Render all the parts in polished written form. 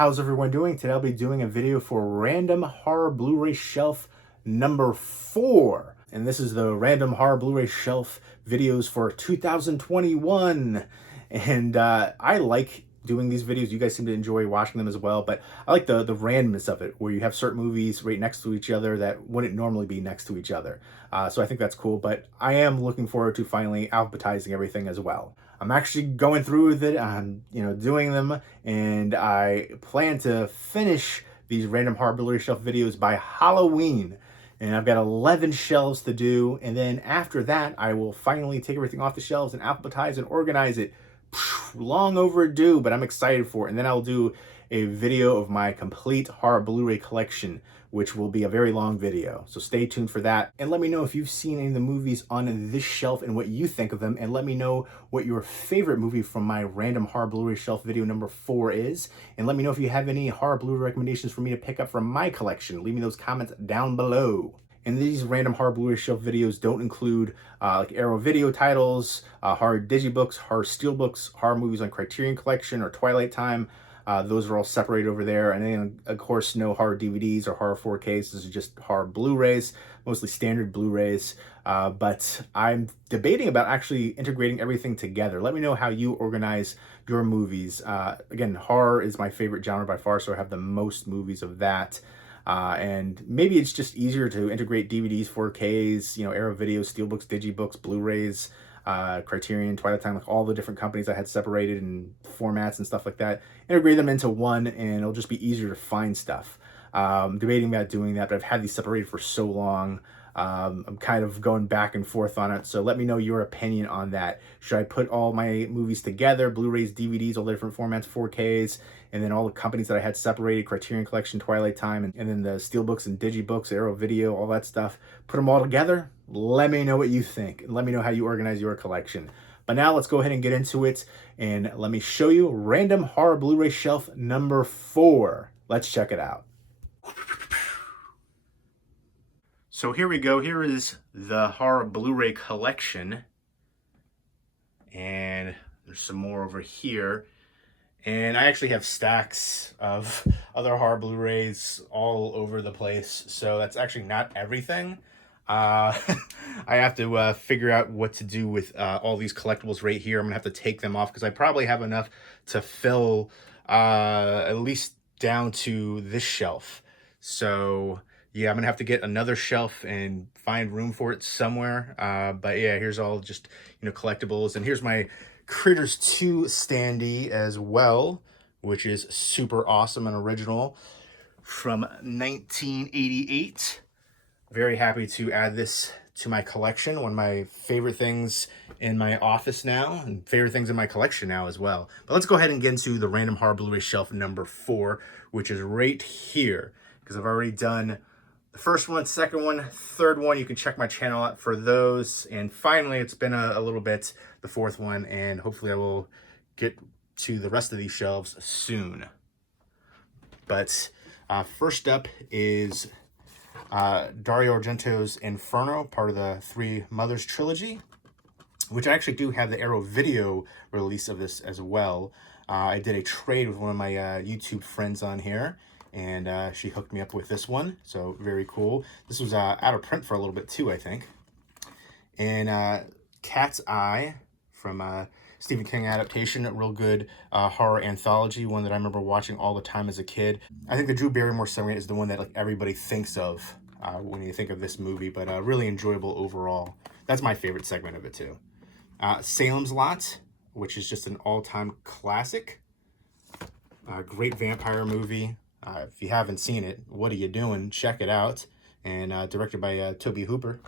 How's everyone doing? Today I'll be doing a video for Random Horror Blu-ray Shelf number 4. And this is the Random Horror Blu-ray Shelf videos for 2021. And I like doing these videos. You guys seem to enjoy watching them as well, but I like the randomness of it, where you have certain movies right next to each other that wouldn't normally be next to each other. So I think that's cool, but I am looking forward to finally alphabetizing everything as well. I'm actually going through with it, I'm doing them, and I plan to finish these Random Horror Blu-ray Shelf videos by Halloween. And I've got 11 shelves to do, and then after that, I will finally take everything off the shelves and alphabetize and organize it. Long overdue, but I'm excited for it. And then I'll do a video of my complete horror Blu-ray collection, which will be a very long video. So stay tuned for that. And let me know if you've seen any of the movies on this shelf and what you think of them. And let me know what your favorite movie from my Random Horror Blu-ray Shelf video number 4 is. And let me know if you have any horror Blu-ray recommendations for me to pick up from my collection. Leave me those comments down below. And these Random Horror Blu-ray Shelf videos don't include like Arrow Video titles, horror digibooks, horror steelbooks, horror movies on Criterion Collection or Twilight Time. Those are all separated over there. And then, of course, no horror DVDs or horror 4Ks. This is just horror Blu-rays, mostly standard Blu-rays. But I'm debating about actually integrating everything together. Let me know how you organize your movies. Again, horror is my favorite genre by far, so I have the most movies of that. And maybe it's just easier to integrate DVDs, 4Ks, Arrow Video, Steelbooks, Digibooks, Blu-rays, Criterion, Twilight Time, like all the different companies I had separated in formats and stuff like that. Integrate them into one, and it'll just be easier to find stuff. Debating about doing that, but I've had these separated for so long. I'm kind of going back and forth on it, so let me know your opinion on that. Should I put all my movies together, Blu-rays, DVDs, all the different formats, 4Ks, and then all the companies that I had separated, Criterion Collection, Twilight Time, and then the Steelbooks and Digibooks, Arrow Video, all that stuff, put them all together? Let me know what you think, and let me know how you organize your collection. But now let's go ahead and get into it, and let me show you Random Horror Blu-ray Shelf number 4. Let's check it out. So here we go. Here is the horror Blu-ray collection. And there's some more over here. And I actually have stacks of other horror Blu-rays all over the place. So that's actually not everything. I have to figure out what to do with all these collectibles right here. I'm going to have to take them off because I probably have enough to fill at least down to this shelf. So yeah, I'm gonna have to get another shelf and find room for it somewhere. But yeah, here's all just, collectibles. And here's my Critters 2 standee as well, which is super awesome and original from 1988. Very happy to add this to my collection. One of my favorite things in my office now, and favorite things in my collection now as well. But let's go ahead and get into the Random Horror Blu-ray Shelf number 4, which is right here, because I've already done the first one, second one, third one. You can check my channel out for those. And finally, it's been a little bit, the fourth one, and hopefully I will get to the rest of these shelves soon. But first up is Dario Argento's Inferno, part of the Three Mothers trilogy, which I actually do have the Arrow Video release of this as well. I did a trade with one of my YouTube friends on here, and she hooked me up with this one, so very cool. This was out of print for a little bit too, I think. And Cat's Eye from Stephen King adaptation, a real good horror anthology, one that I remember watching all the time as a kid. I think the Drew Barrymore summary is the one that everybody thinks of when you think of this movie, but really enjoyable overall. That's my favorite segment of it too. Salem's Lot, which is just an all-time classic. Great vampire movie. If you haven't seen it, what are you doing? Check it out. And directed by Tobe Hooper.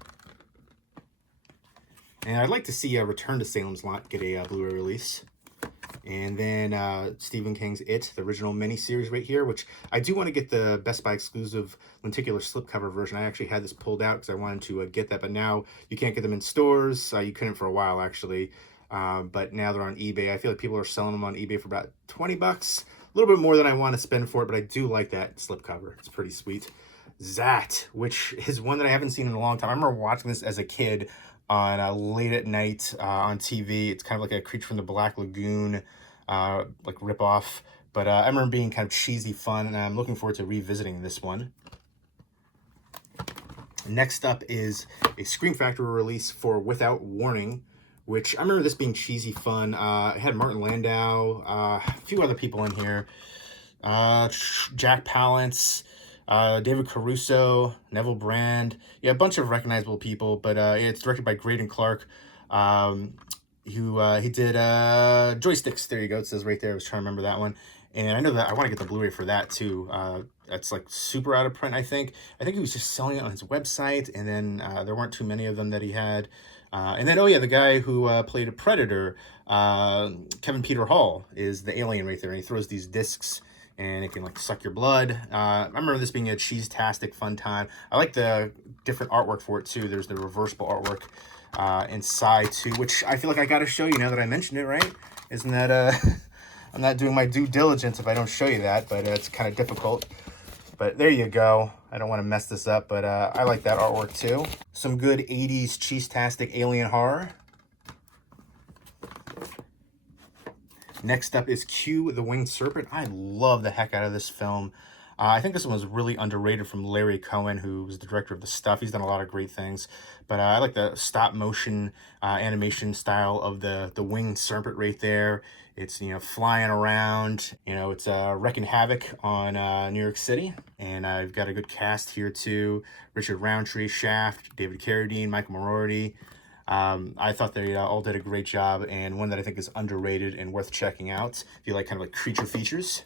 And I'd like to see Return to Salem's Lot get a Blu-ray release. And then Stephen King's It, the original miniseries right here, which I do want to get the Best Buy exclusive lenticular slipcover version. I actually had this pulled out because I wanted to get that, but now you can't get them in stores. You couldn't for a while, actually. But now they're on eBay. I feel like people are selling them on eBay for about 20 bucks. A little bit more than I want to spend for it, but I do like that slipcover. It's pretty sweet. Zat, which is one that I haven't seen in a long time. I remember watching this as a kid on late at night on TV. It's kind of like a Creature from the Black Lagoon like ripoff, But I remember being kind of cheesy fun, and I'm looking forward to revisiting this one. Next up is a Scream Factory release for Without Warning, which I remember this being cheesy fun. It had Martin Landau, a few other people in here. Jack Palance, David Caruso, Neville Brand. Yeah, a bunch of recognizable people, but it's directed by Graydon Clark, who he did Joysticks. There you go. It says right there. I was trying to remember that one. And I know that I want to get the Blu-ray for that too. That's like super out of print, I think. I think he was just selling it on his website, and then there weren't too many of them that he had. And then, oh yeah, the guy who played a Predator, Kevin Peter Hall, is the alien right there. And he throws these discs, and it can like suck your blood. I remember this being a cheese-tastic fun time. I like the different artwork for it too. There's the reversible artwork inside too, which I feel like I got to show you now that I mentioned it, right? Isn't that I'm not doing my due diligence if I don't show you that, but it's kind of difficult. But there you go. I don't want to mess this up, but I like that artwork too. Some good 80s cheese-tastic alien horror. Next up is Q, the Winged Serpent. I love the heck out of this film. I think this one was really underrated from Larry Cohen, who was the director of The Stuff. He's done a lot of great things. But I like the stop-motion animation style of the winged serpent right there. It's, you know, flying around. You know, it's wrecking havoc on New York City. And I've got a good cast here, too. Richard Roundtree, Shaft, David Carradine, Michael Moriarty. I thought they all did a great job, and one that I think is underrated and worth checking out if you like kind of like creature features.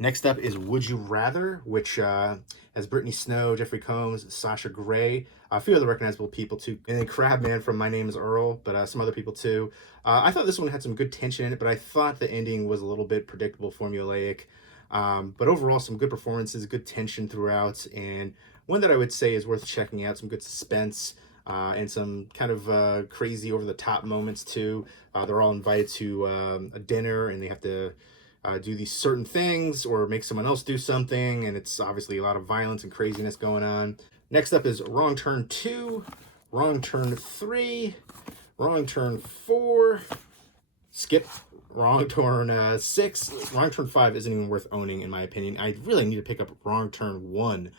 Next up is Would You Rather, which has Brittany Snow, Jeffrey Combs, Sasha Grey, a few other recognizable people too, and then Crabman from My Name is Earl, but some other people too. I thought this one had some good tension in it, but I thought the ending was a little bit predictable, formulaic. But overall, some good performances, good tension throughout, and one that I would say is worth checking out, some good suspense. And some kind of crazy over-the-top moments too. They're all invited to a dinner, and they have to do these certain things or make someone else do something, and it's obviously a lot of violence and craziness going on. Next up is Wrong Turn 2, Wrong Turn 3, Wrong Turn 4, skip, Wrong Turn 6. Wrong Turn 5 isn't even worth owning, in my opinion. I really need to pick up Wrong Turn 1.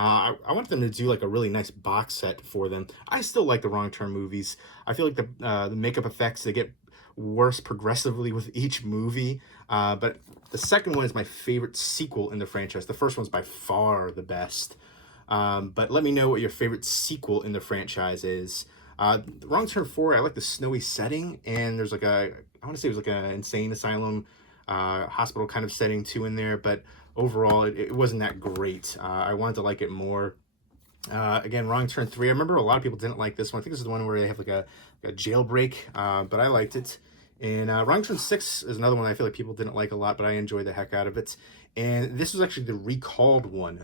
I want them to do like a really nice box set for them. I still like the Wrong Turn movies. I feel like the makeup effects, they get worse progressively with each movie. But the second one is my favorite sequel in the franchise. The first one's by far the best. But let me know what your favorite sequel in the franchise is. Wrong Turn 4, I like the snowy setting, and there's like I want to say it was like an insane asylum, hospital kind of setting too in there, but overall it wasn't that great. I wanted to like it more. Again, Wrong Turn 3, I remember a lot of people didn't like this one. I think this is the one where they have like a jailbreak, but I liked it. And Wrong Turn 6 is another one I feel like people didn't like a lot, but I enjoyed the heck out of it. And this was actually the recalled one.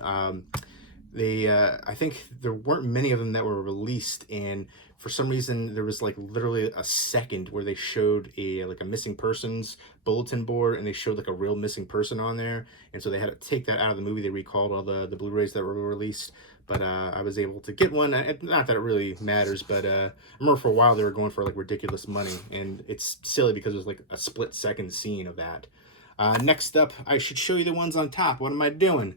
I think there weren't many of them that were released, and for some reason there was like literally a second where they showed a missing persons bulletin board, and they showed like a real missing person on there, and so they had to take that out of the movie. They recalled all the Blu-rays that were released, but I was able to get one. Not that it really matters, but I remember for a while they were going for like ridiculous money, and it's silly because there's like a split-second scene of that. Next up, I should show you the ones on top. What am I doing?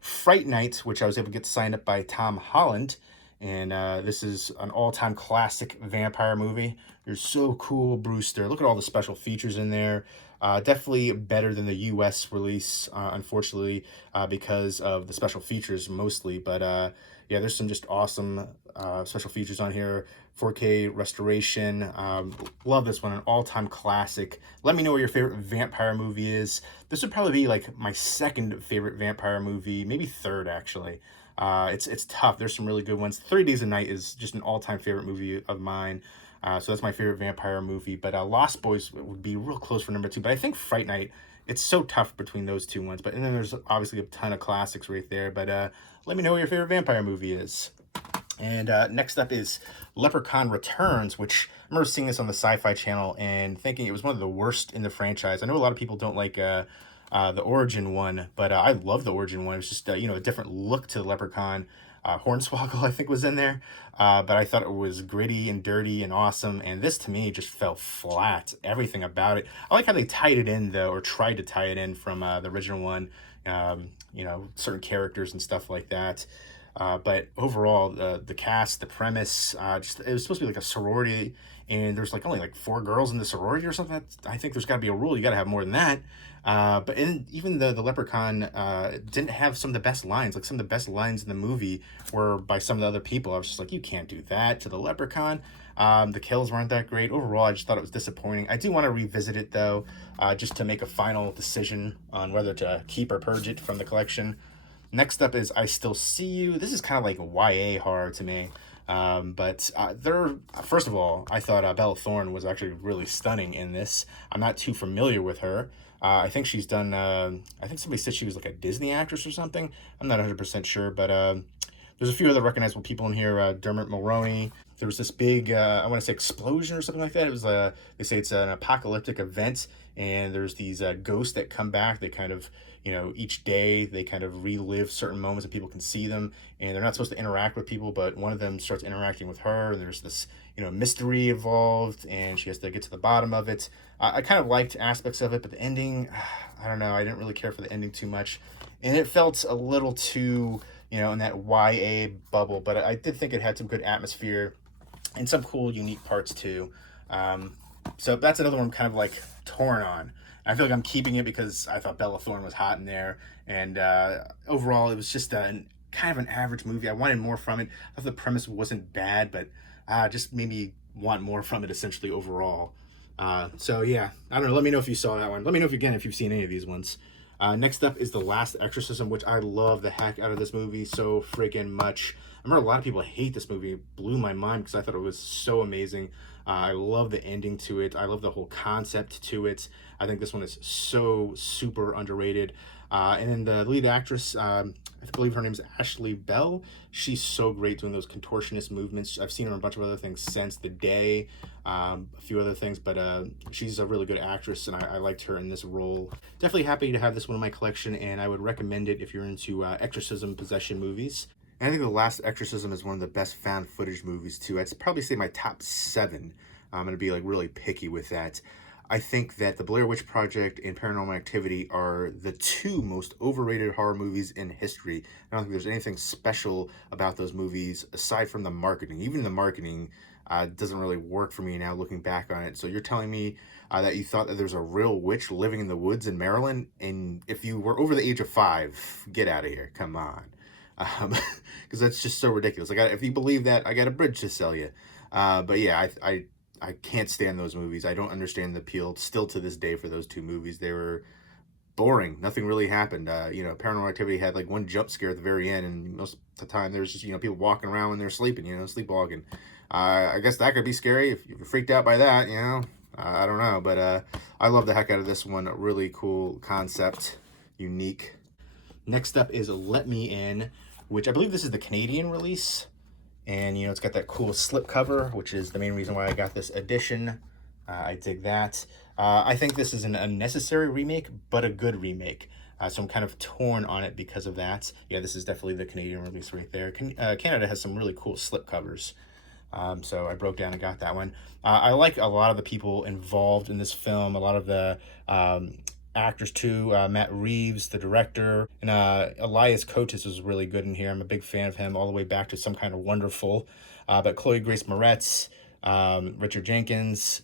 Fright Night, which I was able to get signed up by Tom Holland, and this is an all-time classic vampire movie. You're so cool, Brewster. Look at all the special features in there. Definitely better than the US release, unfortunately, because of the special features mostly. But yeah, there's some just awesome special features on here. 4K restoration. Love this one, an all-time classic. Let me know what your favorite vampire movie is. This would probably be like my second favorite vampire movie, maybe third actually. It's tough. There's some really good ones. 30 Days a Night is just an all-time favorite movie of mine. So that's my favorite vampire movie. But Lost Boys would be real close for number 2. But I think Fright Night, it's so tough between those two ones. But and then there's obviously a ton of classics right there. But let me know what your favorite vampire movie is. And next up is Leprechaun Returns, which I remember seeing this on the Sci-Fi Channel and thinking it was one of the worst in the franchise. I know a lot of people don't like the Origin one, but I love the Origin one. It's just, you know, a different look to the Leprechaun. Hornswoggle, I think, was in there. But I thought it was gritty and dirty and awesome. And this, to me, just fell flat. Everything about it. I like how they tied it in, though, or tried to tie it in from the original one. You know, certain characters and stuff like that. But overall, the cast, the premise, just it was supposed to be like a sorority, and there's like only like 4 girls in the sorority or something. I think there's got to be a rule. You got to have more than that. But even the leprechaun didn't have some of the best lines. Like some of the best lines in the movie were by some of the other people. I was just like, you can't do that to the leprechaun. The kills weren't that great. Overall, I just thought it was disappointing. I do want to revisit it though, just to make a final decision on whether to keep or purge it from the collection. Next up is I Still See You. This is kind of like YA horror to me. First of all, I thought Bella Thorne was actually really stunning in this. I'm not too familiar with her. I think she's done, I think somebody said she was like a Disney actress or something. I'm not 100% sure, but there's a few other recognizable people in here. Dermot Mulroney. There was this big, I want to say explosion or something like that. It was, they say it's an apocalyptic event, and there's these ghosts that come back. They kind of, you know, each day they kind of relive certain moments and people can see them, and they're not supposed to interact with people, but one of them starts interacting with her, and there's this, you know, mystery involved, and she has to get to the bottom of it. I kind of liked aspects of it, but the ending, I don't know, I didn't really care for the ending too much, and it felt a little too, you know, in that YA bubble, but I did think it had some good atmosphere and some cool, unique parts too. So that's another one I'm kind of like torn on. I feel like I'm keeping it because I thought Bella Thorne was hot in there, and overall it was just kind of an average movie. I wanted more from it. I thought the premise wasn't bad, but just made me want more from it essentially overall. So yeah, I don't know. Let me know if you saw that one. Let me know if you've seen any of these ones. Next up is The Last Exorcism, which I love the heck out of this movie so freaking much. I remember a lot of people hate this movie. It blew my mind because I thought it was so amazing. I love the ending to it. I love the whole concept to it. I think this one is so super underrated. And then the lead actress, I believe her name is Ashley Bell. She's so great doing those contortionist movements. I've seen her in a bunch of other things since The Day, a few other things, but she's a really good actress, and I liked her in this role. Definitely happy to have this one in my collection, and I would recommend it if you're into exorcism possession movies. And I think The Last Exorcism is one of the best found footage movies too. I'd probably say my top 7. I'm going to be like really picky with that. I think that The Blair Witch Project and Paranormal Activity are the 2 most overrated horror movies in history. I don't think there's anything special about those movies aside from the marketing. Even the marketing doesn't really work for me now looking back on it. So you're telling me that you thought that there's a real witch living in the woods in Maryland, and if you were over the age of 5, get out of here. Come on. Because that's just so ridiculous. If you believe that, I got a bridge to sell you. But yeah, I can't stand those movies. I don't understand the appeal still to this day for those 2 movies. They were boring. Nothing really happened. You know, Paranormal Activity had like one jump scare at the very end, and most of the time there's just, you know, people walking around when they're sleeping, you know, sleepwalking. I guess that could be scary if you're freaked out by that, you know. I don't know, but I love the heck out of this one. A really cool concept, unique. Next up is Let Me In, which I believe this is the Canadian release. And, you know, it's got that cool slip cover, which is the main reason why I got this edition. I dig that. I think this is an unnecessary remake, but a good remake. So I'm kind of torn on it because of that. Yeah, this is definitely the Canadian release right there. Canada has some really cool slip covers. So I broke down and got that one. I like a lot of the people involved in this film, a lot of the actors too. Matt Reeves, the director, and Elias Koteas was really good in here. I'm a big fan of him all the way back to Some Kind of Wonderful. But Chloe Grace Moretz, Richard Jenkins,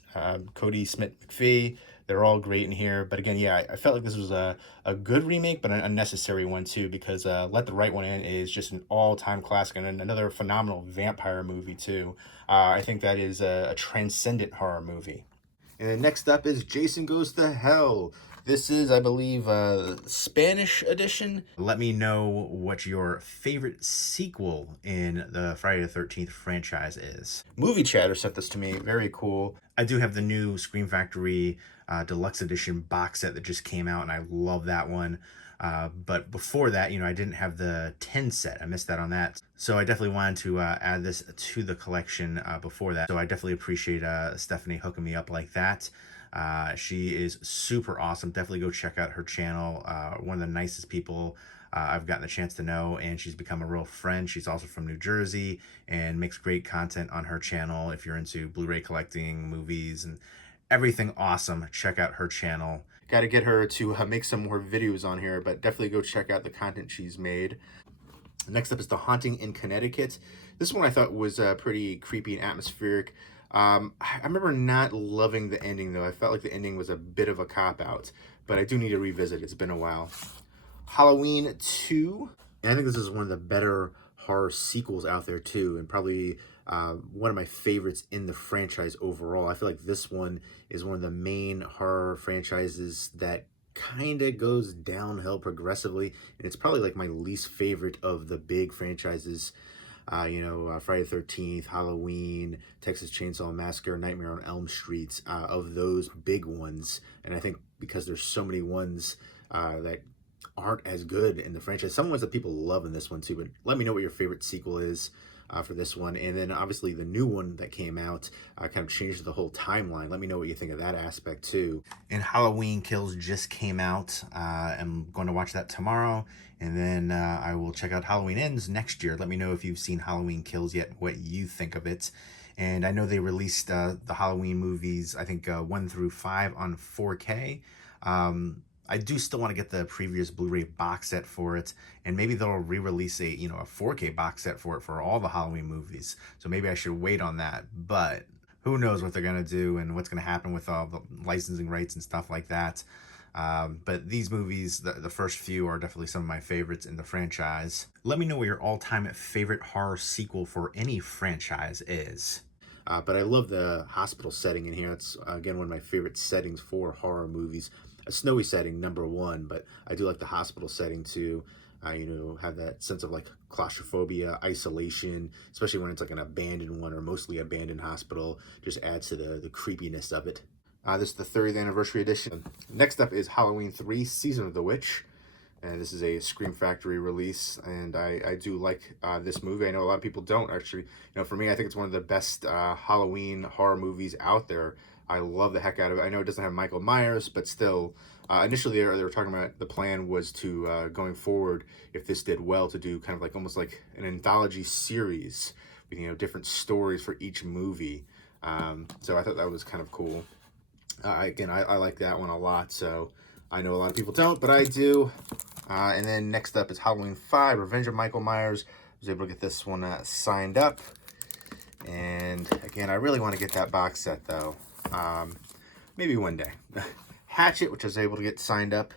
Cody Smith-McPhee, they're all great in here. But again, yeah, I felt like this was a good remake, but an unnecessary one too, because Let the Right One In is just an all-time classic and another phenomenal vampire movie too. I think that is a transcendent horror movie. And then next up is Jason Goes to Hell. This is, I believe, Spanish edition. Let me know what your favorite sequel in the Friday the 13th franchise is. Movie Chatter sent this to me. Very cool. I do have the new Scream Factory Deluxe Edition box set that just came out, and I love that one. But before that, you know, I didn't have the 10 set. I missed that on that. So I definitely wanted to add this to the collection before that. So I definitely appreciate Stephanie hooking me up like that. She is super awesome. Definitely go check out her channel. One of the nicest people I've gotten a chance to know, and she's become a real friend. She's also from New Jersey and makes great content on her channel. If you're into Blu-ray collecting, movies, and everything awesome, check out her channel. Got to get her to make some more videos on here, but definitely go check out the content she's made. Next up is The Haunting in Connecticut. This one I thought was pretty creepy and atmospheric. I remember not loving the ending, though. I felt like the ending was a bit of a cop-out, but I do need to revisit. It's been a while. Halloween 2. And I think this is one of the better horror sequels out there, too, and probably one of my favorites in the franchise overall. I feel like this one is one of the main horror franchises that kind of goes downhill progressively, and it's probably like my least favorite of the big franchises. Friday the 13th, Halloween, Texas Chainsaw Massacre, Nightmare on Elm Street, of those big ones. And I think because there's so many ones that aren't as good in the franchise, some ones that people love in this one too, but let me know what your favorite sequel is for this one. And then obviously the new one that came out kind of changed the whole timeline. Let me know what you think of that aspect too. And Halloween Kills just came out. I'm going to watch that tomorrow. And then I will check out Halloween Ends next year. Let me know if you've seen Halloween Kills yet, what you think of it. And I know they released the Halloween movies, I think 1 through 5 on 4K. I do still want to get the previous Blu-ray box set for it, and maybe they'll re-release a 4K box set for it for all the Halloween movies. So maybe I should wait on that. But who knows what they're gonna do and what's gonna happen with all the licensing rights and stuff like that. But these movies, the first few, are definitely some of my favorites in the franchise. Let me know what your all-time favorite horror sequel for any franchise is. But I love the hospital setting in here. It's, again, one of my favorite settings for horror movies. A snowy setting, number one, but I do like the hospital setting too. Have that sense of like claustrophobia, isolation, especially when it's like an abandoned one or mostly abandoned hospital. Just adds to the creepiness of it. This is the 30th anniversary edition. Next up is Halloween 3, Season of the Witch. And this is a Scream Factory release, and I do like this movie. I know a lot of people don't, actually. For me, I think it's one of the best Halloween horror movies out there. I love the heck out of it. I know it doesn't have Michael Myers, but still, initially they were talking about the plan was to, going forward, if this did well, to do kind of like almost like an anthology series with, different stories for each movie. So I thought that was kind of cool. Again, I like that one a lot, so I know a lot of people don't, but I do. And then next up is Halloween 5, Revenge of Michael Myers. I was able to get this one signed up. And again, I really want to get that box set though. Maybe one day. Hatchet, which I was able to get signed up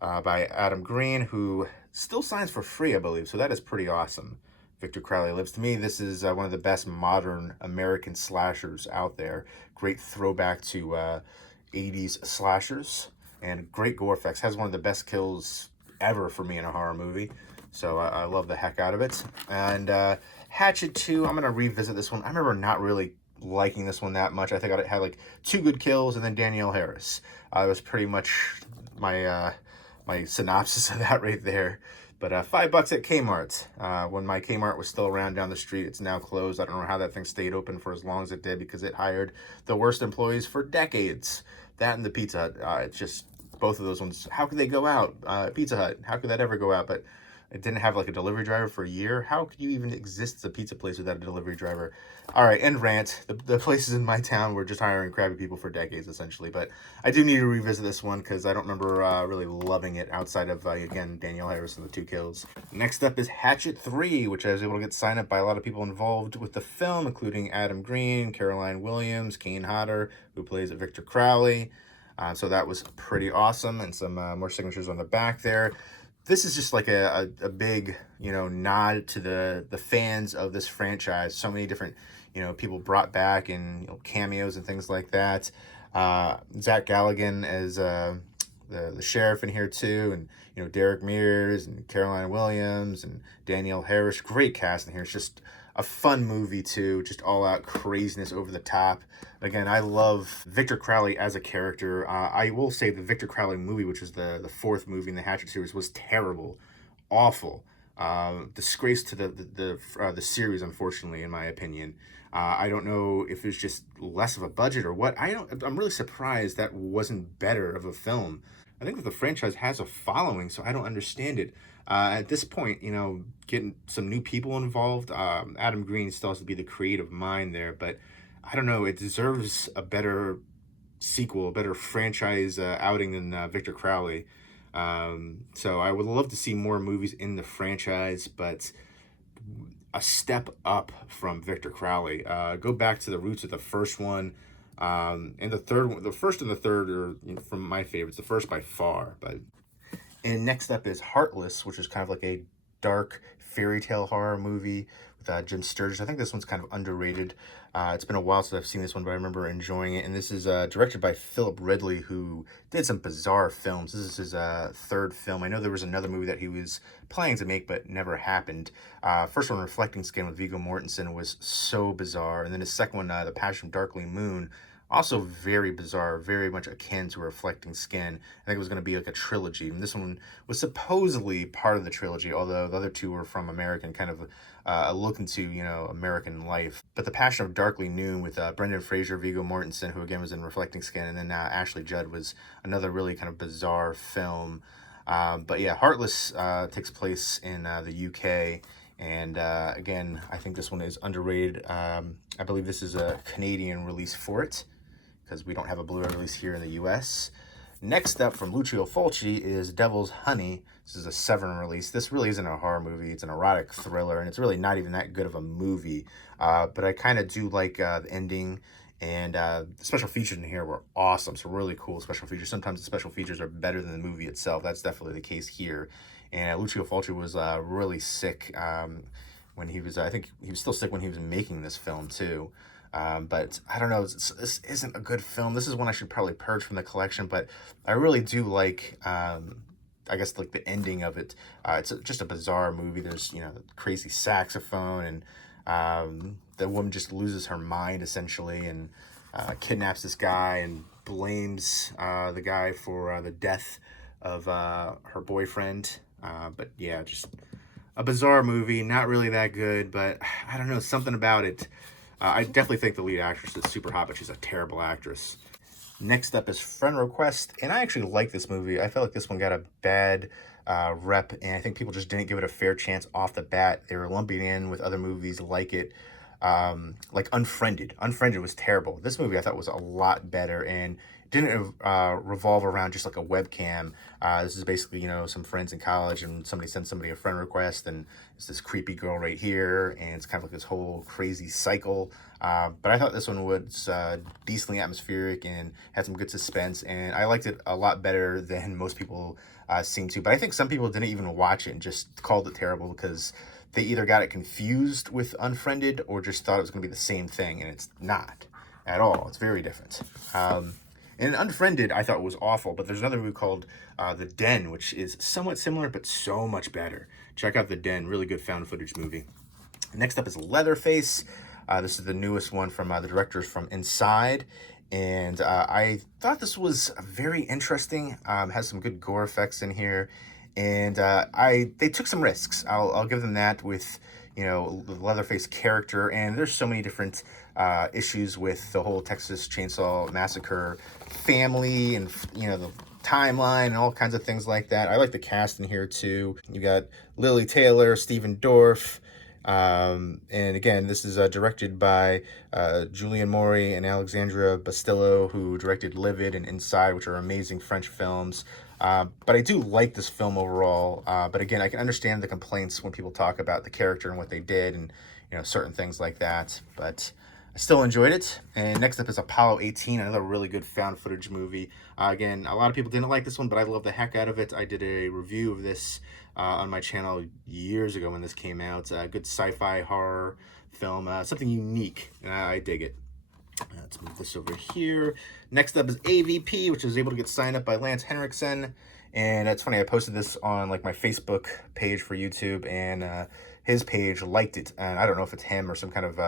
by Adam Green, who still signs for free, I believe. So that is pretty awesome. Victor Crowley Lives. To me, this is one of the best modern American slashers out there. Great throwback to 80s slashers. And great gore effects. Has one of the best kills ever for me in a horror movie. So I love the heck out of it. And Hatchet 2, I'm going to revisit this one. I remember not really liking this one that much. I think I had like 2 good kills and then Danielle Harris. That was pretty much my my synopsis of that right there. But $5 at Kmart. When my Kmart was still around down the street, it's now closed. I don't know how that thing stayed open for as long as it did, because it hired the worst employees for decades. That and the Pizza Hut. It's just both of those ones. How could they go out? Pizza Hut. How could that ever go out? But it didn't have like a delivery driver for a year. How could you even exist as a pizza place without a delivery driver? All right, end rant. The places in my town were just hiring crappy people for decades, essentially. But I do need to revisit this one because I don't remember really loving it outside of, again, Danielle Harris and the 2 kills. Next up is Hatchet 3, which I was able to get signed up by a lot of people involved with the film, including Adam Green, Caroline Williams, Kane Hodder, who plays Victor Crowley. So that was pretty awesome, and some more signatures on the back there. This is just like a big, nod to the fans of this franchise. So many different, people brought back, and cameos and things like that. Zach Galligan as the sheriff in here too, and Derek Mears and Caroline Williams and Danielle Harris. Great cast in here. It's just a fun movie too, just all out craziness, over the top. Again, I love Victor Crowley as a character. I will say the Victor Crowley movie, which is the 4th movie in the Hatchet series, was terrible, awful. disgrace to the series, unfortunately, in my opinion. I don't know if it's just less of a budget or what. I'm really surprised that wasn't better of a film. I think that the franchise has a following, so I don't understand it. At this point, getting some new people involved. Adam Green still has to be the creative mind there, but I don't know. It deserves a better sequel, a better franchise outing than Victor Crowley. So I would love to see more movies in the franchise, but a step up from Victor Crowley. Go back to the roots of the first one. And the third one, the first and the third are, from my favorites. The first by far, but. And next up is Heartless, which is kind of like a dark fairy tale horror movie with Jim Sturgis. I think this one's kind of underrated. It's been a while since I've seen this one, but I remember enjoying it. And this is directed by Philip Ridley, who did some bizarre films. This is his third film. I know there was another movie that he was planning to make, but never happened. First one, Reflecting Skin with Viggo Mortensen, was so bizarre. And then his second one, The Passion of Darkly Moon, also very bizarre, very much akin to Reflecting Skin. I think it was going to be like a trilogy. And this one was supposedly part of the trilogy, although the other two were from American, kind of a look into, American life. But The Passion of Darkly Noon with Brendan Fraser, Viggo Mortensen, who again was in Reflecting Skin, and then Ashley Judd was another really kind of bizarre film. But yeah, Heartless takes place in the UK. And again, I think this one is underrated. I believe this is a Canadian release for it, because we don't have a Blu-ray release here in the US. Next up from Lucio Fulci is Devil's Honey. This is a Severin release. This really isn't a horror movie. It's an erotic thriller, and it's really not even that good of a movie. But I kind of do like the ending, and the special features in here were awesome. So really cool special features. Sometimes the special features are better than the movie itself. That's definitely the case here. And Lucio Fulci was really sick when he was, I think he was still sick when he was making this film too. But I don't know, this isn't a good film. This is one I should probably purge from the collection, but I really do like, I guess, like the ending of it. It's just a bizarre movie. There's, crazy saxophone, and the woman just loses her mind, essentially, and kidnaps this guy and blames the guy for the death of her boyfriend. But yeah, just a bizarre movie, not really that good, but I don't know, something about it. I definitely think the lead actress is super hot, but she's a terrible actress. Next up is Friend Request, and I actually like this movie. I felt like this one got a bad rep, and I think people just didn't give it a fair chance off the bat. They were lumping in with other movies like it, like Unfriended. Unfriended was terrible. This movie I thought was a lot better, and didn't revolve around just like a webcam. This is basically, some friends in college, and somebody sends somebody a friend request, and it's this creepy girl right here, and it's kind of like this whole crazy cycle. But I thought this one was decently atmospheric and had some good suspense, and I liked it a lot better than most people seem to. But I think some people didn't even watch it and just called it terrible because they either got it confused with Unfriended or just thought it was going to be the same thing, and it's not at all. It's very different. And Unfriended, I thought was awful, but there's another movie called The Den, which is somewhat similar, but so much better. Check out The Den, really good found footage movie. Next up is Leatherface. This is the newest one from the directors from Inside. And I thought this was very interesting. Has some good gore effects in here. And they took some risks. I'll give them that with, the Leatherface character. And there's so many different issues with the whole Texas Chainsaw Massacre family and, the timeline and all kinds of things like that. I like the cast in here too. You got Lily Taylor, Stephen Dorff. And again, this is directed by Julian Maury and Alexandra Bastillo, who directed Livid and Inside, which are amazing French films. But I do like this film overall. But again, I can understand the complaints when people talk about the character and what they did and, certain things like that. But I still enjoyed it. And next up is Apollo 18, another really good found footage movie. Again, a lot of people didn't like this one, but I love the heck out of it. I did a review of this on my channel years ago when this came out. Good sci-fi horror film, something unique. I dig it. Let's move this over here. Next up is AVP, which was able to get signed up by Lance Henriksen. And it's funny, I posted this on like my Facebook page for YouTube, and his page liked it. And I don't know if it's him or some kind of,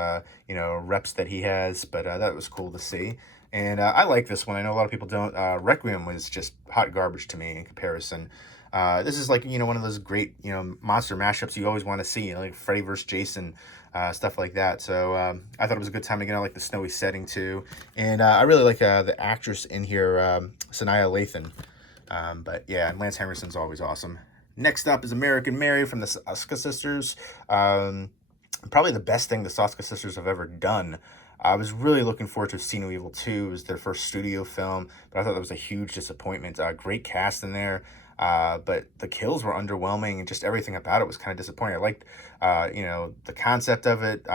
reps that he has, but that was cool to see. And I like this one. I know a lot of people don't. Requiem was just hot garbage to me in comparison. This is like, you know, one of those great, you know, monster mashups you always want to see, you know, like Freddy vs. Jason, stuff like that. So I thought it was a good time to get out like the snowy setting too. And I really like the actress in here, Sanaa Lathan. But yeah, and Lance Henriksen's always awesome. Next up is American Mary from the Soska Sisters. Probably the best thing the Soska Sisters have ever done. I was really looking forward to See No Evil 2. It was their first studio film, but I thought that was a huge disappointment. Great cast in there, but the kills were underwhelming, and just everything about it was kind of disappointing. I liked, you know, the concept of it,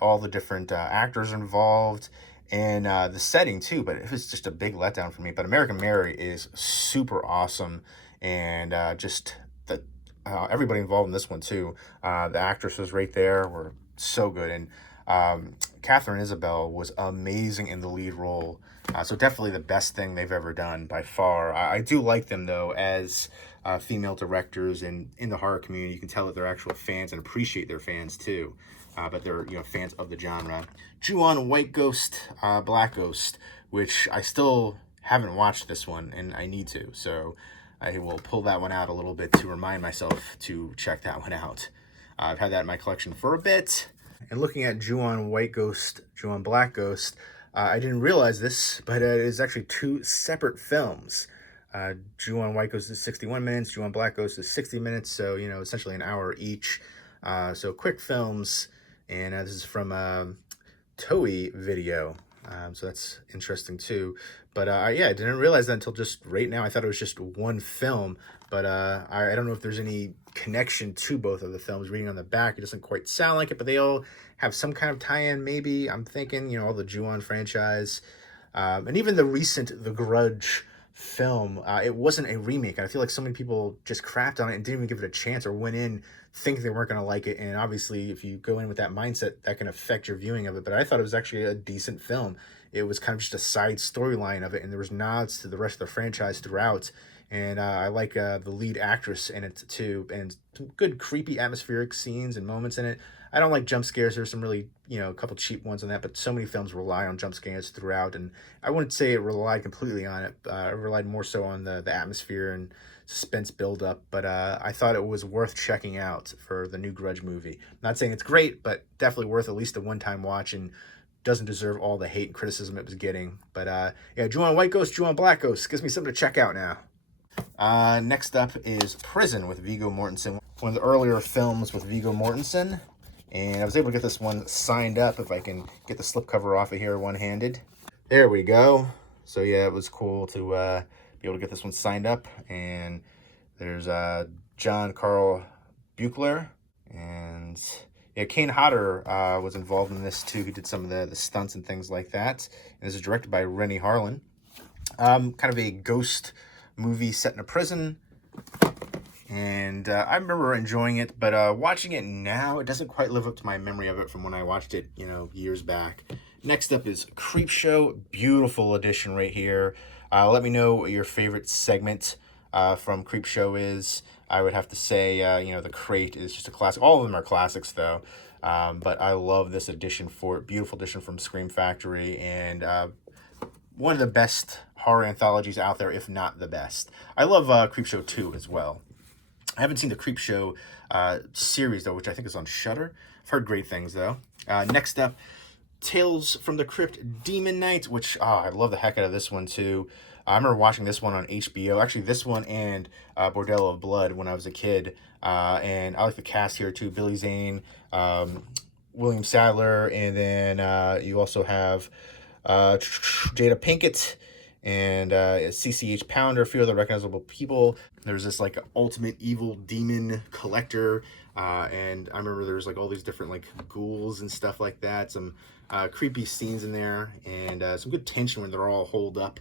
all the different actors involved, and the setting too, but it was just a big letdown for me. But American Mary is super awesome, and just the everybody involved in this one too. The actresses right there were so good, and Catherine Isabel was amazing in the lead role. So definitely the best thing they've ever done by far. I do like them though as female directors, and in the horror community you can tell that they're actual fans and appreciate their fans too. But they're, you know, fans of the genre. Ju-on White Ghost, Black Ghost, which I still haven't watched this one, and I need to. So I will pull that one out a little bit to remind myself to check that one out. I've had that in my collection for a bit. And looking at Ju-on White Ghost, Ju-on Black Ghost, I didn't realize this, but it is actually two separate films. Ju-on White Ghost is 61 minutes, Ju-on Black Ghost is 60 minutes, so, you know, essentially an hour each. So quick films, and this is from Toei Video. So that's interesting too. But yeah, I didn't realize that until just right now. I thought it was just one film, but I don't know if there's any connection to both of the films. Reading on the back, it doesn't quite sound like it, but they all have some kind of tie-in, maybe. I'm thinking, you know, all the Ju-on franchise, and even the recent The Grudge film, it wasn't a remake. I feel like so many people just crapped on it and didn't even give it a chance, or went in thinking they weren't going to like it. And obviously, if you go in with that mindset, that can affect your viewing of it. But I thought it was actually a decent film. It was kind of just a side storyline of it, and there was nods to the rest of the franchise throughout. And I like the lead actress in it too, and some good creepy atmospheric scenes and moments in it. I don't like jump scares. There's some really, you know, a couple cheap ones on that, but so many films rely on jump scares throughout, and I wouldn't say it relied completely on it. It relied more so on the atmosphere and suspense buildup, but I thought it was worth checking out for the new Grudge movie. Not saying it's great, but definitely worth at least a one-time watch, and doesn't deserve all the hate and criticism it was getting. But yeah, Ju-on White Ghost, Ju-on Black Ghost gives me something to check out now. Next up is Prison with Viggo Mortensen, one of the earlier films with Viggo Mortensen. And I was able to get this one signed up, if I can get the slipcover off of here one-handed. There we go. So yeah, it was cool to be able to get this one signed up. And there's John Carl Buechler, and yeah, Kane Hodder was involved in this too. He did some of the stunts and things like that. And this is directed by Rennie Harlin. Kind of a ghost movie set in a prison. And I remember enjoying it, but watching it now, it doesn't quite live up to my memory of it from when I watched it, you know, years back. Next up is Creepshow. Beautiful edition right here. Let me know what your favorite segment from Creepshow is. I would have to say, you know, the crate is just a classic. All of them are classics, though. But I love this edition for it. Beautiful edition from Scream Factory, and one of the best horror anthologies out there, if not the best. I love Creepshow 2 as well. I haven't seen the Creepshow series, though, which I think is on Shudder. I've heard great things, though. Next up, Tales from the Crypt Demon Knight, which I love the heck out of this one, too. I remember watching this one on HBO. Actually, this one and Bordello Blood when I was a kid. And I like the cast here, too. Billy Zane, William Sadler, and then you also have Jada Pinkett and CCH Pounder, a few other recognizable people. There's this like ultimate evil demon collector, and I remember there's like all these different like ghouls and stuff like that. Some creepy scenes in there, and some good tension when they're all holed up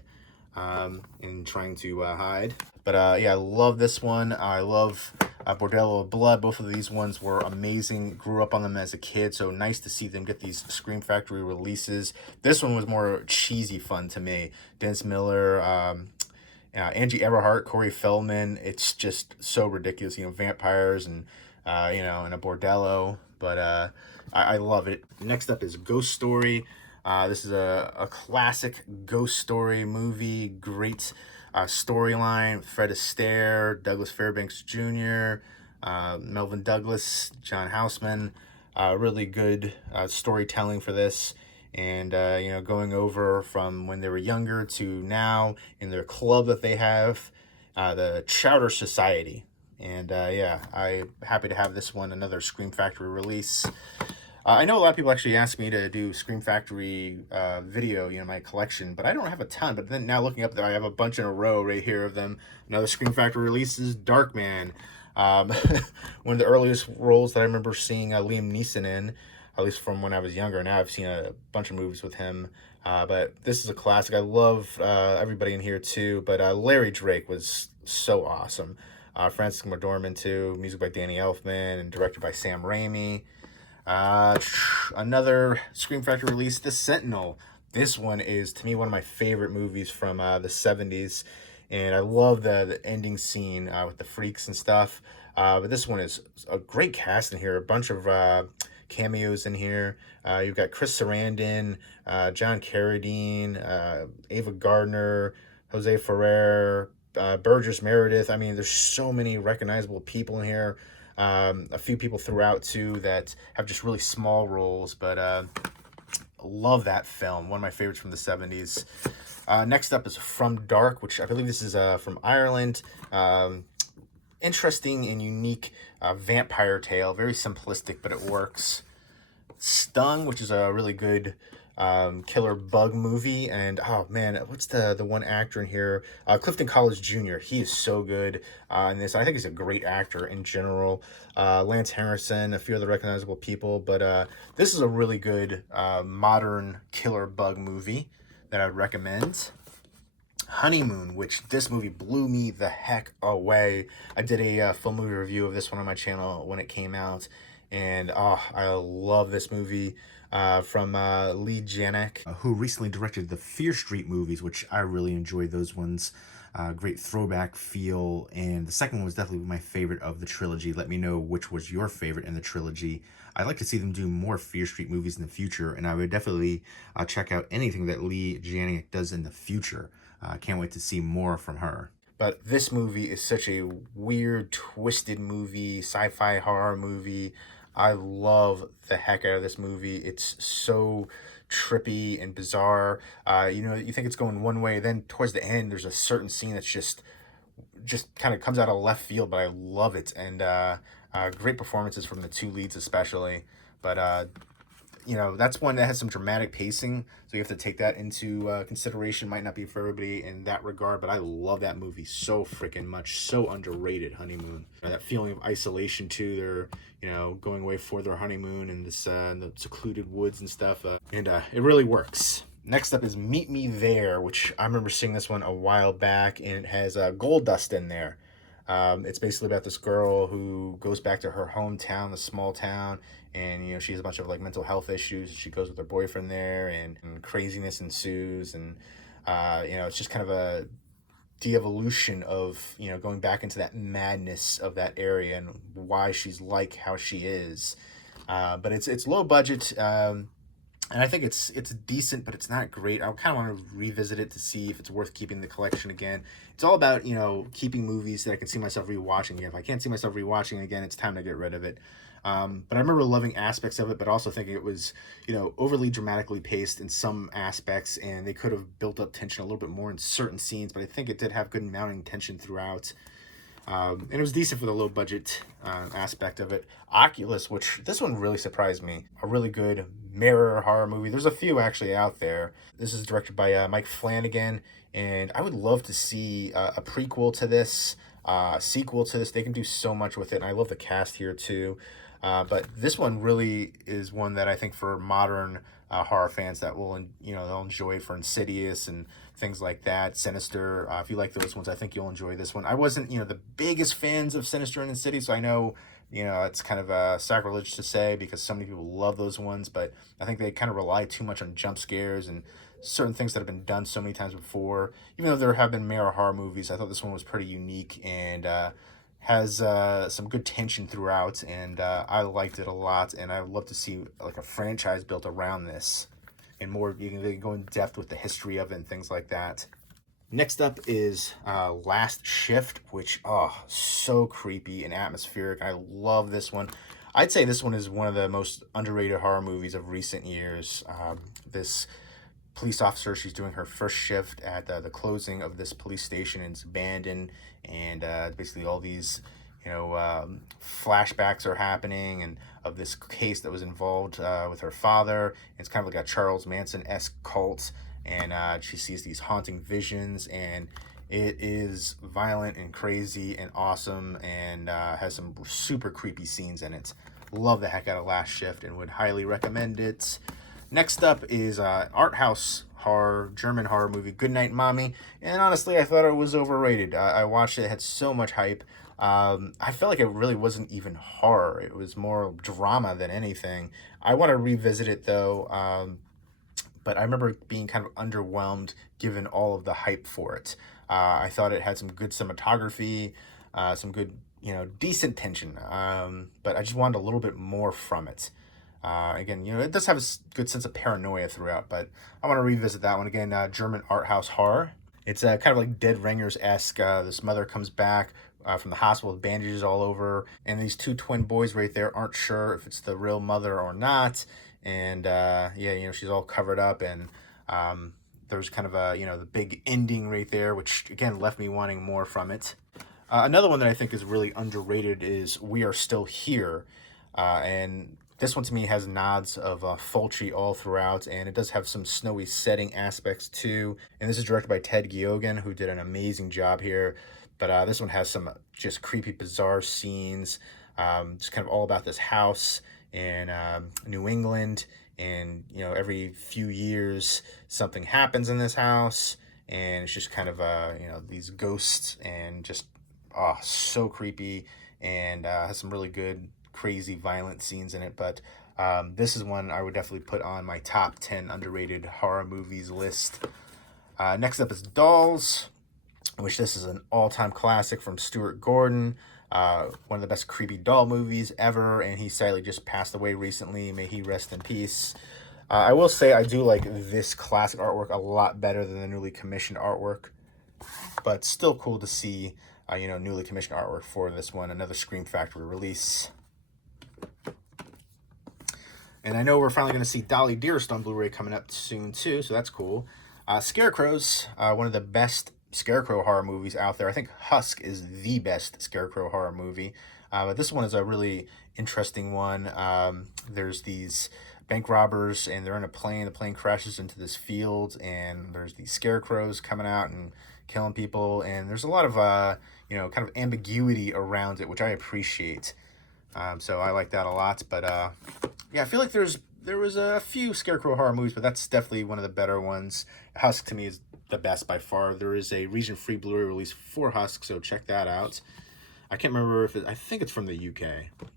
and trying to hide. But yeah, I love this one. I love Bordello Blood. Both of these ones were amazing. Grew up on them as a kid, so nice to see them get these Scream Factory releases. This one was more cheesy fun to me. Dennis Miller, Angie Everhart, Corey Feldman. It's just so ridiculous, you know, vampires and, you know, and a bordello. But I love it. Next up is Ghost Story. This is a classic ghost story movie. Great storyline. Fred Astaire, Douglas Fairbanks Jr., Melvin Douglas, John Houseman. Really good storytelling for this. And, you know, going over from when they were younger to now in their club that they have, the Chowder Society. And yeah, I'm happy to have this one, another Scream Factory release. I know a lot of people actually ask me to do Scream Factory video, you know, my collection, but I don't have a ton. But then now looking up there, I have a bunch in a row right here of them. Another Scream Factory release is Darkman. One of the earliest roles that I remember seeing Liam Neeson in, at least from when I was younger. Now I've seen a bunch of movies with him, but this is a classic. I love everybody in here too, but Larry Drake was so awesome. Francis McDormand too, music by Danny Elfman and directed by Sam Raimi. Another Scream Factory release, The Sentinel. This one is, to me, one of my favorite movies from the 70s. And I love the ending scene with the freaks and stuff. But this one is a great cast in here. A bunch of cameos in here. You've got Chris Sarandon, John Carradine, Ava Gardner, Jose Ferrer, Burgess Meredith. I mean, there's so many recognizable people in here. A few people throughout too that have just really small roles, but love that film. One of my favorites from the 70s. Next up is From Dark, which I believe this is from Ireland. Interesting and unique vampire tale. Very simplistic, but it works. Stung, which is a really good killer bug movie. And oh man, what's the one actor in here? Clifton Collins Jr. He is so good in this. I think he's a great actor in general. Lance Henriksen, a few other recognizable people, but this is a really good modern killer bug movie that I would recommend. Honeymoon, which this movie blew me the heck away. I did a full movie review of this one on my channel when it came out, and oh, I love this movie. From Lee Janek, who recently directed the Fear Street movies, which I really enjoyed those ones. Great throwback feel, and the second one was definitely my favorite of the trilogy. Let me know which was your favorite in the trilogy. I'd like to see them do more Fear Street movies in the future, and I would definitely check out anything that Lee Janek does in the future. Can't wait to see more from her. But this movie is such a weird, twisted movie, sci-fi horror movie. I love the heck out of this movie. It's so trippy and bizarre. You know, you think it's going one way, then towards the end, there's a certain scene that's just kind of comes out of left field, but I love it. And great performances from the two leads especially. But you know, that's one that has some dramatic pacing, so you have to take that into consideration. Might not be for everybody in that regard, but I love that movie so freaking much. So underrated, Honeymoon. That feeling of isolation too. They're, you know, going away for their honeymoon in this in the secluded woods and stuff, and it really works. Next up is Meet Me There, which I remember seeing this one a while back, and it has gold dust in there. It's basically about this girl who goes back to her hometown, the small town, and you know, she has a bunch of like mental health issues. She goes with her boyfriend there, and craziness ensues, and you know, it's just kind of a de-evolution of, you know, going back into that madness of that area and why she's like how she is. But it's low budget, and I think it's decent, but it's not great. I kind of want to revisit it to see if it's worth keeping the collection again. It's all about, you know, keeping movies that I can see myself rewatching again. If I can't see myself rewatching again, it's time to get rid of it. But I remember loving aspects of it, but also thinking it was, you know, overly dramatically paced in some aspects, and they could have built up tension a little bit more in certain scenes, but I think it did have good mounting tension throughout. And it was decent for the low budget aspect of it. Oculus, which this one really surprised me. A really good mirror horror movie. There's a few actually out there. This is directed by Mike Flanagan, and I would love to see a prequel to this, sequel to this. They can do so much with it, and I love the cast here too. But this one really is one that I think for modern horror fans that will, you know, they'll enjoy for Insidious and things like that. Sinister, if you like those ones, I think you'll enjoy this one. I wasn't, you know, the biggest fans of Sinister and Insidious, so I know, you know, it's kind of sacrilege to say because so many people love those ones, but I think they kind of rely too much on jump scares and certain things that have been done so many times before. Even though there have been mirror horror movies, I thought this one was pretty unique and has some good tension throughout, and I liked it a lot, and I would love to see like a franchise built around this, and more, you can go in depth with the history of it and things like that. Next up is Last Shift, which, oh, so creepy and atmospheric. I love this one. I'd say this one is one of the most underrated horror movies of recent years. This police officer, she's doing her first shift at the closing of this police station, and it's abandoned, and basically all these, flashbacks are happening, and of this case that was involved with her father. It's kind of like a Charles Manson-esque cult, and she sees these haunting visions, and it is violent and crazy and awesome, and has some super creepy scenes in it. Love the heck out of Last Shift and would highly recommend it. Next up is art house horror, German horror movie, Goodnight Mommy. And honestly, I thought it was overrated. I watched it, it had so much hype. I felt like it really wasn't even horror. It was more drama than anything. I want to revisit it though. But I remember being kind of underwhelmed given all of the hype for it. I thought it had some good cinematography, some good, decent tension. But I just wanted a little bit more from it. Again, it does have a good sense of paranoia throughout, but I want to revisit that one again. German art house horror. It's kind of like Dead Ringers-esque. This mother comes back from the hospital with bandages all over, and these two twin boys right there aren't sure if it's the real mother or not. And she's all covered up, and there's kind of a the big ending right there, which again left me wanting more from it. Another one that I think is really underrated is We Are Still Here, and this one to me has nods of Fulci all throughout, and it does have some snowy setting aspects too. And this is directed by Ted Geoghegan, who did an amazing job here. But this one has some just creepy, bizarre scenes, just kind of all about this house in New England, and every few years something happens in this house, and it's just kind of these ghosts, and just so creepy, and has some really good crazy violent scenes in it. But this is one I would definitely put on my top 10 underrated horror movies list. Next up is Dolls, which this is an all-time classic from Stuart Gordon. One of the best creepy doll movies ever, and he sadly just passed away recently. May he rest in peace. I will say I do like this classic artwork a lot better than the newly commissioned artwork, but still cool to see newly commissioned artwork for this one, another Scream Factory release. And I know we're finally going to see Dolly Dearest on Blu-ray coming up soon too, so that's cool. Scarecrow's one of the best Scarecrow horror movies out there. I think Husk is the best Scarecrow horror movie. But this one is a really interesting one. There's these bank robbers, and they're in a plane. The plane crashes into this field, and there's these scarecrows coming out and killing people. And there's a lot of, kind of ambiguity around it, which I appreciate. So I like that a lot. But I feel like there was a few Scarecrow horror movies, but that's definitely one of the better ones. Husk to me is the best by far. There is a region-free Blu-ray release for Husk, so check that out. I can't remember if I think it's from the UK,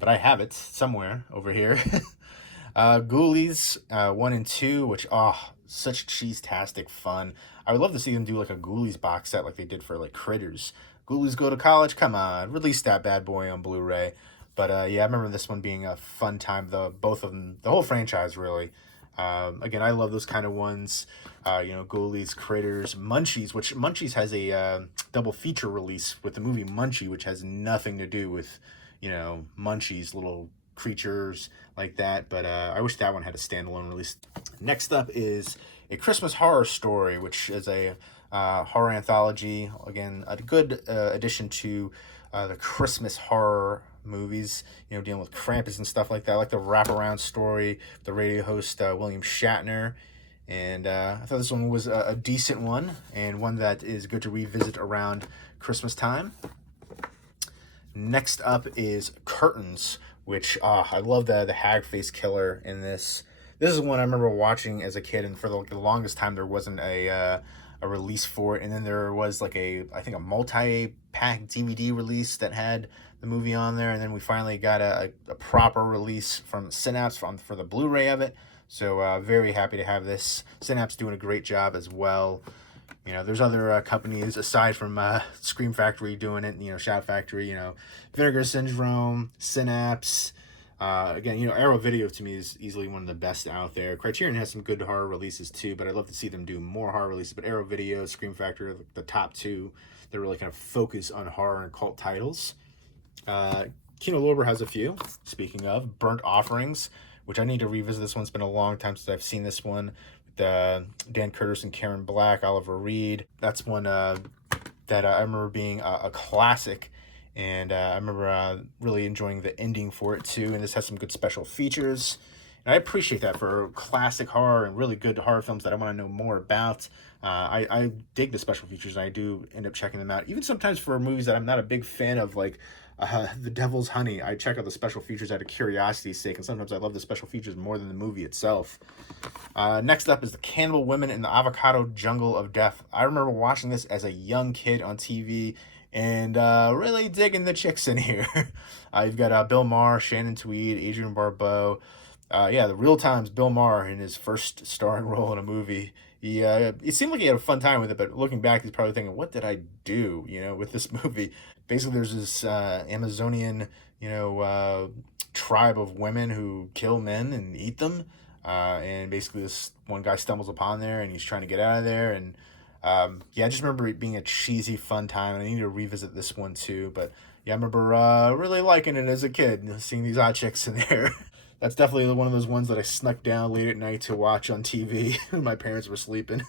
but I have it somewhere over here. Ghoulies 1 and 2, which such cheese-tastic fun. I would love to see them do like a Ghoulies box set like they did for like Critters. Ghoulies Go to College, come on, release that bad boy on Blu-ray. But I remember this one being a fun time. Both of them, the whole franchise really. Again, I love those kind of ones. Ghoulies, Critters, Munchies, which Munchies has a double feature release with the movie Munchie, which has nothing to do with, Munchies, little creatures like that. But I wish that one had a standalone release. Next up is A Christmas Horror Story, which is a horror anthology. Again, a good addition to the Christmas horror movies, dealing with Krampus and stuff like that. I like the wraparound story, the radio host William Shatner, and I thought this one was a decent one, and one that is good to revisit around Christmas time. Next up is Curtains, which I love the hag face killer in this. This is one I remember watching as a kid, and for the longest time there wasn't a release for it, and then there was like I think a multi-pack DVD release that had the movie on there, and then we finally got a proper release from Synapse for the Blu-ray of it. So very happy to have this. Synapse doing a great job as well. There's other companies aside from Scream Factory doing it, Shout Factory, Vinegar Syndrome, Synapse, Again, you know, Arrow Video to me is easily one of the best out there. Criterion has some good horror releases too, but I'd love to see them do more horror releases. But Arrow Video, Scream Factory, the top two, that really kind of focus on horror and cult titles. Kino Lorber has a few. Speaking of, Burnt Offerings, which I need to revisit. This one's been a long time since I've seen this one. With Dan Curtis and Karen Black, Oliver Reed. That's one that I remember being a classic. And I remember really enjoying the ending for it too. And this has some good special features. And I appreciate that for classic horror and really good horror films that I want to know more about. I dig the special features, and I do end up checking them out. Even sometimes for movies that I'm not a big fan of, like The Devil's Honey, I check out the special features out of curiosity's sake. And sometimes I love the special features more than the movie itself. Next up is The Cannibal Women in the Avocado Jungle of Death. I remember watching this as a young kid on TV. And really digging the chicks in here. You've got Bill Maher, Shannon Tweed, Adrienne Barbeau. Yeah, the real times Bill Maher in his first starring role in a movie. It seemed like he had a fun time with it, but looking back, he's probably thinking, what did I do, you know, with this movie? Basically, there's this Amazonian, you know, tribe of women who kill men and eat them. And basically this one guy stumbles upon there, and he's trying to get out of there, and yeah, I just remember it being a cheesy, fun time, and I need to revisit this one too. But yeah, I remember really liking it as a kid, seeing these hot chicks in there. That's definitely one of those ones that I snuck down late at night to watch on TV when my parents were sleeping.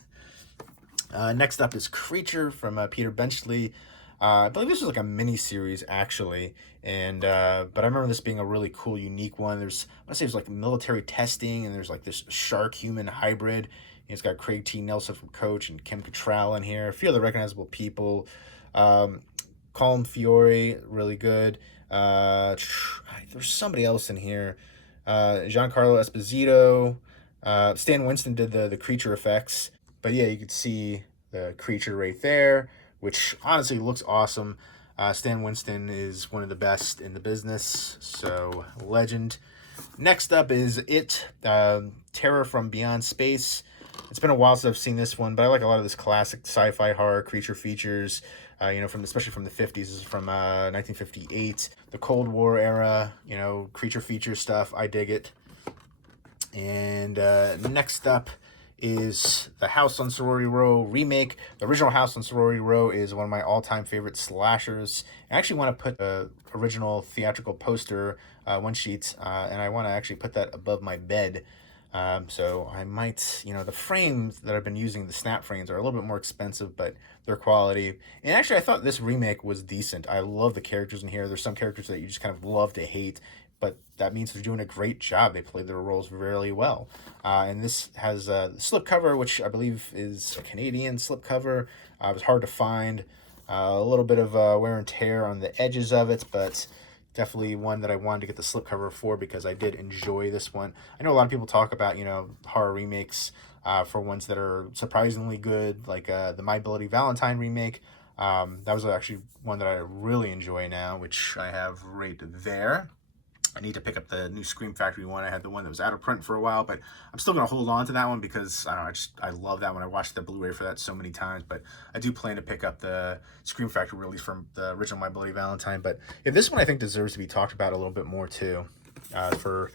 Next up is Creature from Peter Benchley. I believe this was like a mini series actually, and but I remember this being a really cool, unique one. I want to say it was like military testing, and there's like this shark-human hybrid. It's got Craig T. Nelson from Coach and Kim Cattrall in here. A few other recognizable people. Colm Fiore, really good. There's somebody else in here. Giancarlo Esposito. Stan Winston did the creature effects. But yeah, you could see the creature right there, which honestly looks awesome. Stan Winston is one of the best in the business, so legend. Next up is It, Terror from Beyond Space. It's been a while since I've seen this one, but I like a lot of this classic sci-fi horror creature features, you know, especially from the 50s. This is from 1958, the Cold War era, you know, creature feature stuff. I dig it. And next up is the House on Sorority Row remake. The original House on Sorority Row is one of my all-time favorite slashers. I actually want to put the original theatrical poster, one sheet, and I want to actually put that above my bed. So I might, you know, the frames that I've been using, the snap frames, are a little bit more expensive, but they're quality. And actually, I thought this remake was decent. I love the characters in here. There's some characters that you just kind of love to hate, but that means they're doing a great job. They play their roles really well. And this has the slipcover, which I believe is a Canadian slipcover. It was hard to find. A little bit of wear and tear on the edges of it, but definitely one that I wanted to get the slipcover for because I did enjoy this one. I know a lot of people talk about, you know, horror remakes for ones that are surprisingly good, like the My Bloody Valentine remake. That was actually one that I really enjoy now, which I have right there. I need to pick up the new Scream Factory one. I had the one that was out of print for a while, but I'm still going to hold on to that one because, I don't know, I love that one. I watched the Blu-ray for that so many times, but I do plan to pick up the Scream Factory release from the original My Bloody Valentine. But yeah, this one I think deserves to be talked about a little bit more too. For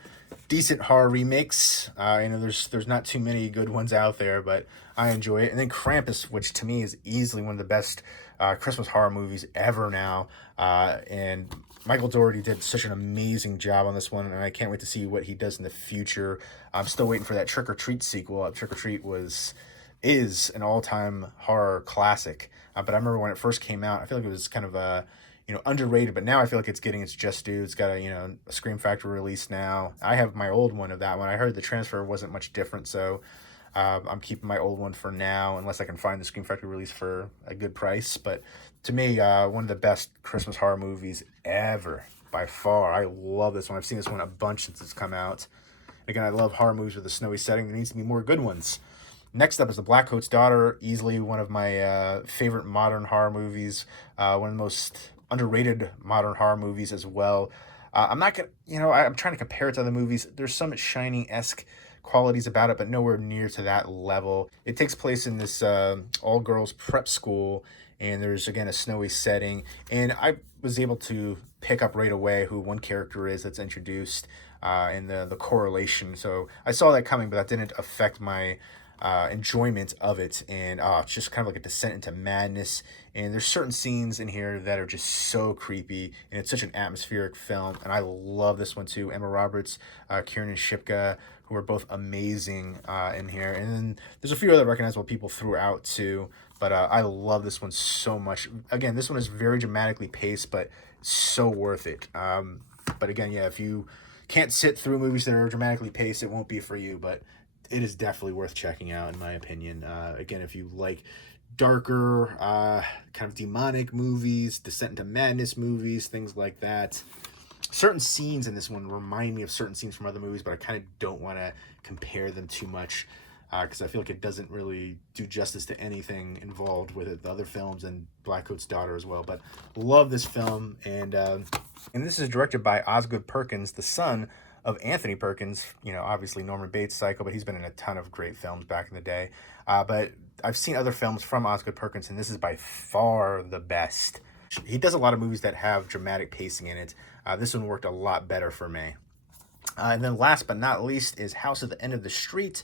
decent horror remakes, you know, there's not too many good ones out there, but I enjoy it. And then Krampus, which to me is easily one of the best Christmas horror movies ever now. And Michael Dougherty did such an amazing job on this one, and I can't wait to see what he does in the future. I'm still waiting for that Trick or Treat sequel. Trick or Treat is an all-time horror classic, but I remember when it first came out, I feel like it was kind of you know, underrated, but now I feel like it's getting its just due. It's got a Scream Factory release now. I have my old one of that one. I heard the transfer wasn't much different, so I'm keeping my old one for now, unless I can find the Scream Factory release for a good price. But to me, one of the best Christmas horror movies ever, by far. I love this one. I've seen this one a bunch since it's come out. Again, I love horror movies with a snowy setting. There needs to be more good ones. Next up is The Blackcoat's Daughter, easily one of my favorite modern horror movies, one of the most underrated modern horror movies as well. I'm not gonna, I'm trying to compare it to other movies. There's some Shining-esque qualities about it, but nowhere near to that level. It takes place in this all-girls prep school, and there's, again, a snowy setting. And I was able to pick up right away who one character is that's introduced, and the correlation. So I saw that coming, but that didn't affect my enjoyment of it. And it's just kind of like a descent into madness. And there's certain scenes in here that are just so creepy, and it's such an atmospheric film. And I love this one too. Emma Roberts, Kieran Shipka, who are both amazing in here. And then there's a few other recognizable people throughout too. But I love this one so much. Again, this one is very dramatically paced, but so worth it. But again, yeah, if you can't sit through movies that are dramatically paced, it won't be for you. But it is definitely worth checking out, in my opinion. Again, if you like darker, kind of demonic movies, descent into madness movies, things like that. Certain scenes in this one remind me of certain scenes from other movies, but I kind of don't want to compare them too much, because I feel like it doesn't really do justice to anything involved with it, the other films and Blackcoat's Daughter as well. But love this film, and this is directed by Osgood Perkins, the son of Anthony Perkins, you know, obviously Norman Bates' Psycho, but he's been in a ton of great films back in the day. But I've seen other films from Osgood Perkins, and this is by far the best. He does a lot of movies that have dramatic pacing in it. This one worked a lot better for me. And then last but not least is House at the End of the Street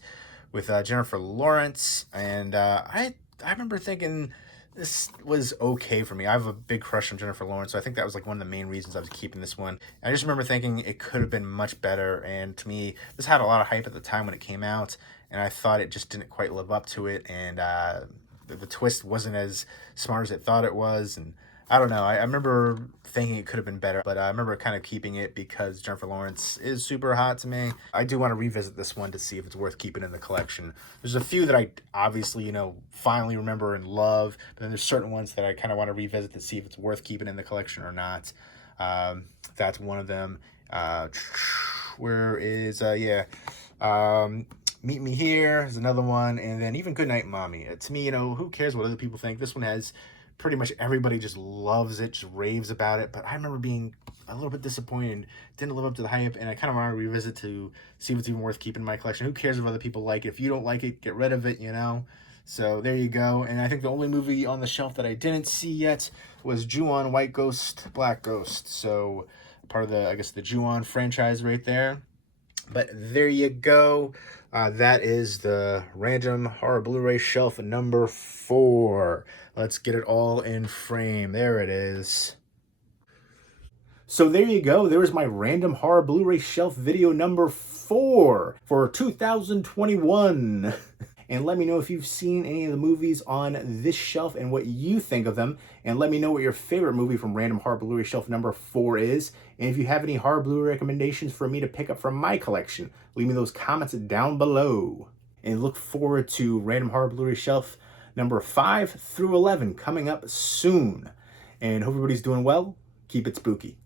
with Jennifer Lawrence. And I remember thinking this was okay for me. I have a big crush on Jennifer Lawrence, so I think that was like one of the main reasons I was keeping this one. I just remember thinking it could have been much better, and to me, this had a lot of hype at the time when it came out, and I thought it just didn't quite live up to it, and the twist wasn't as smart as it thought it was, and I don't know. I remember thinking it could have been better, but I remember kind of keeping it because Jennifer Lawrence is super hot to me. I do want to revisit this one to see if it's worth keeping in the collection. There's a few that I obviously, you know, finally remember and love, but then there's certain ones that I kind of want to revisit to see if it's worth keeping in the collection or not. That's one of them. Where is, Meet Me Here is another one, and then even Goodnight Mommy. To me, you know, who cares what other people think? This one has pretty much everybody just loves it, just raves about it. But I remember being a little bit disappointed. Didn't live up to the hype, and I kind of want to revisit to see if it's even worth keeping in my collection. Who cares if other people like it? If you don't like it, get rid of it, you know? So there you go. And I think the only movie on the shelf that I didn't see yet was Ju-on, White Ghost, Black Ghost. So part of the, I guess, the Ju-on franchise right there. But there you go. That is the Random Horror Blu-ray shelf number 4. Let's get it all in frame. There it is. So there you go. There is my Random Horror Blu-ray shelf video number 4 for 2021. And let me know if you've seen any of the movies on this shelf and what you think of them. And let me know what your favorite movie from Random Horror Blu-ray shelf number 4 is. And if you have any horror Blu-ray recommendations for me to pick up from my collection, leave me those comments down below. And look forward to Random Horror Blu-ray shelf number 5 through 11 coming up soon. And hope everybody's doing well. Keep it spooky.